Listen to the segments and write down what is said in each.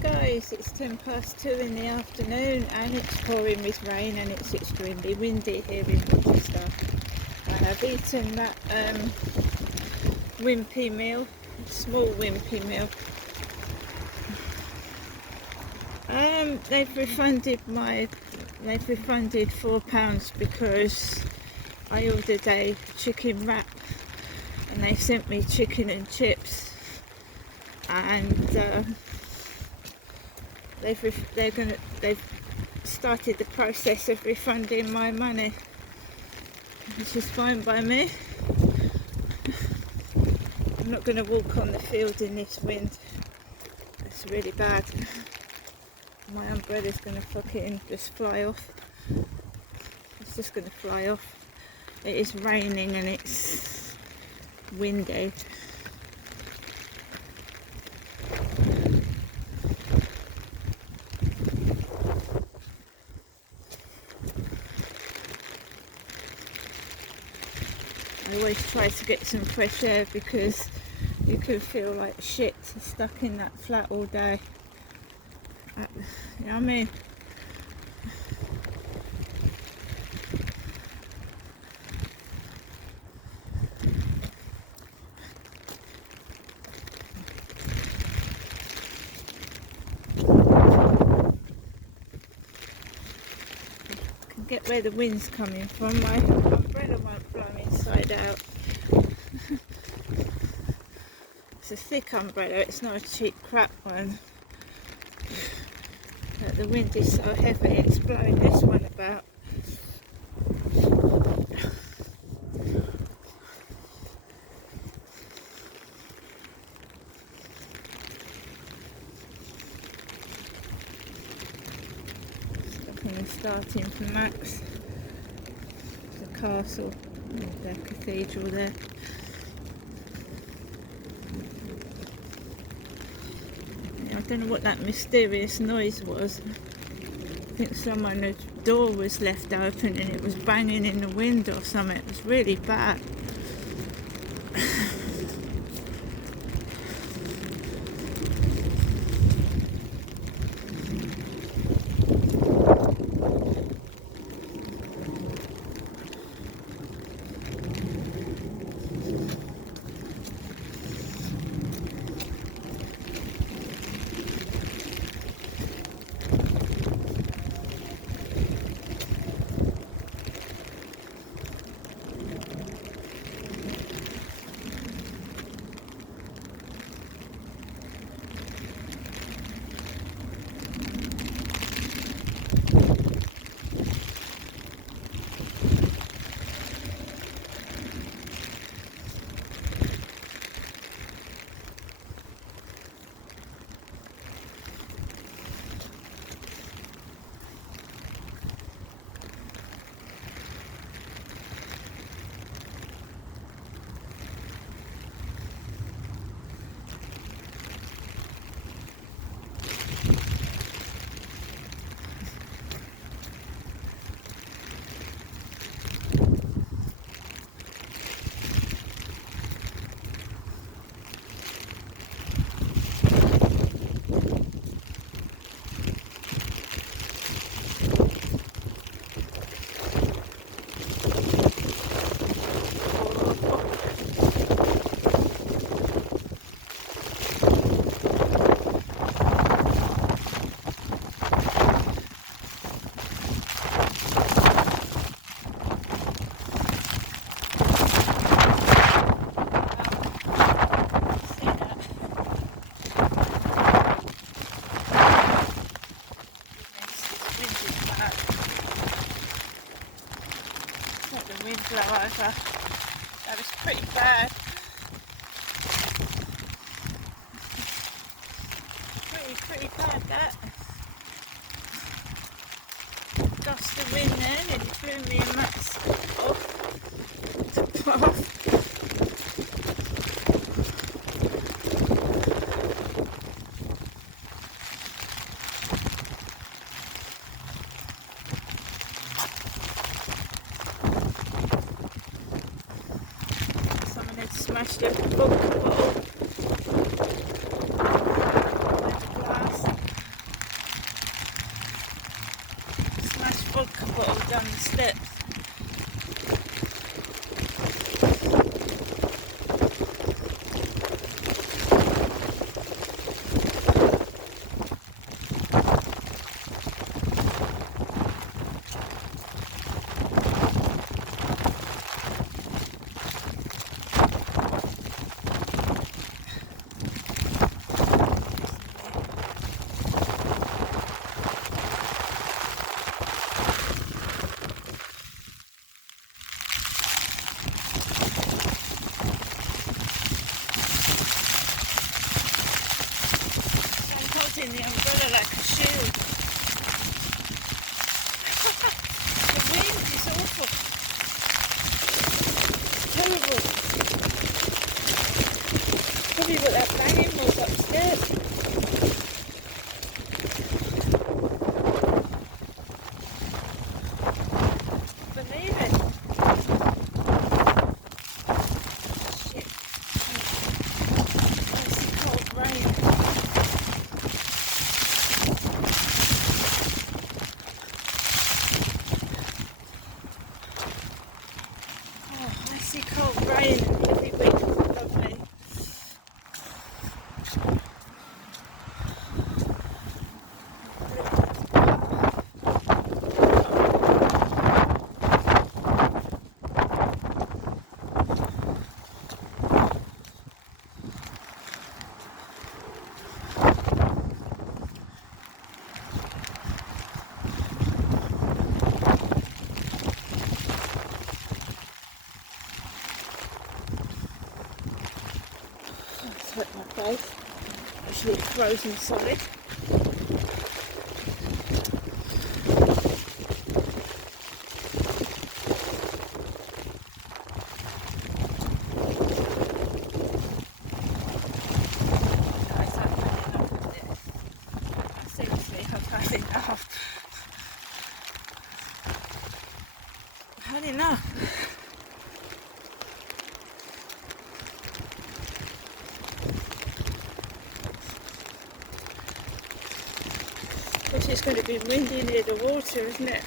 guys, it's 2:10 in the afternoon and it's pouring with rain and it's extremely windy here in Rochester. I have eaten that Wimpy meal, small Wimpy meal. They've refunded £4 because I ordered a chicken wrap and they sent me chicken and chips, and they've started the process of refunding my money, which is fine by me. I'm not going to walk on the field in this wind. It's really bad. My umbrella's going to fucking just fly off. It's just going to fly off. It is raining and it's windy. I always try to get some fresh air because you can feel like shit stuck in that flat all day. You know what I mean? I can get where the wind's coming from. My umbrella won't blow inside out. It's a thick umbrella, it's not a cheap crap one. But the wind is so heavy, it's blowing this one about. Stopping and starting for Max. The castle, the cathedral there. I don't know what that mysterious noise was. I think someone's door was left open and it was banging in the wind or something. It was really bad. Blow over. That was pretty bad. Pretty bad that. Gust of wind then, it blew me and Max off the path. Smashed the book wall with the glass. down the steps. In the umbrella like a shield. The wind is awful. It's terrible. Probably what that banging was upstairs. Believe it. Shit. Icy cold rain. Icy cold rain every week, lovely. Hurt my face. Actually frozen solid. Seriously, I've had enough. I've had enough. This is going to be windy near the water, isn't it?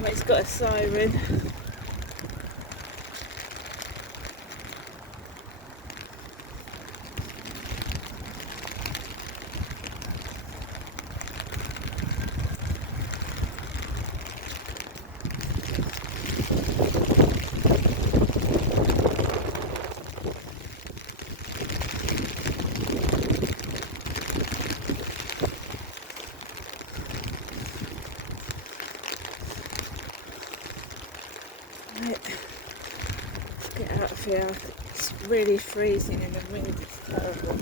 Well, it's got a siren. Right, let's get out of here. It's really freezing and the wind is terrible.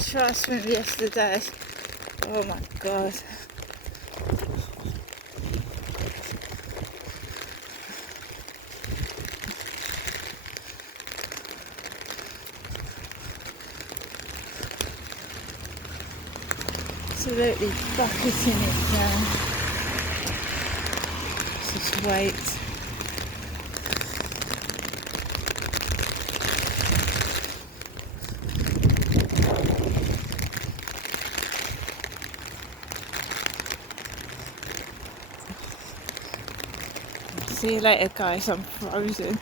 to try swim yesterday. Oh my god. Absolutely bucketing it down. Just wait. See you later guys, I'm frozen.